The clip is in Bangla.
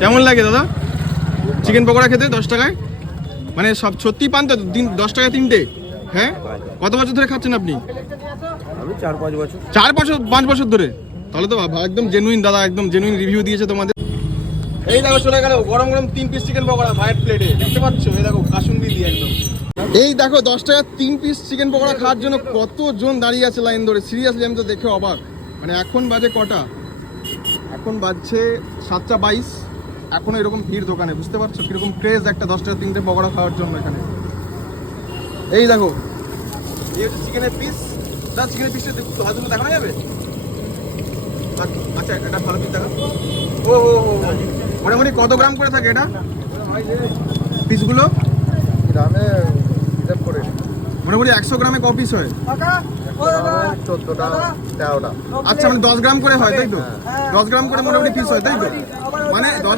কেমন লাগে দাদা চিকেন পকোড়া খেতে 10 টাকায়? মানে সব সত্যি পান তো 10 টাকায় 3টে? হ্যাঁ, কত বছর ধরে খাচ্ছেন আপনি? আমি 4-5 বছর। 5 বছর ধরে? তাহলে তো একদম জেনুইন দাদা, একদম জেনুইন রিভিউ দিয়েছে তোমাদের। এই দেখো চলে গেল গরম গরম 3 পিস চিকেন পকোড়া ভাইয়ের প্লেটে, দেখতে পাচ্ছ? এই দেখো কাসুন্দি দিয়ে একদম। এই দেখো 10 টাকা 3 পিস চিকেন পকোড়া খাওয়ার জন্য কতজন দাঁড়িয়ে আছে লাইন ধরে। সিরিয়াসলি আমি তো দেখে অবাক। মানে এখন বাজে কটা? এখন বাজছে 7:22। এখনো এরকম ভিড় দোকানে, বুঝতে পারছো কিরকম ক্রেজ একটা 10 টাকা 3টে পকোড়া খাওয়ার জন্য এখানে। এই দেখো এই হচ্ছে চিকেনের পিস। দাদা চিকেনের পিসটা ভাজুন দেখানো যাবে? আচ্ছা এটা ভালো পিস দেখা। ও মোটামুটি কত গ্রাম করে থাকে এটা পিসগুলো? গ্রামে হিসাব করে মোটামুটি 100 গ্রামে ক পিস হয়? 14টা 13টা। আচ্ছা মানে 10 গ্রাম করে হয় তাই তো? 10 গ্রাম করে মোটামুটি পিস হয় তাই তো? মানে 10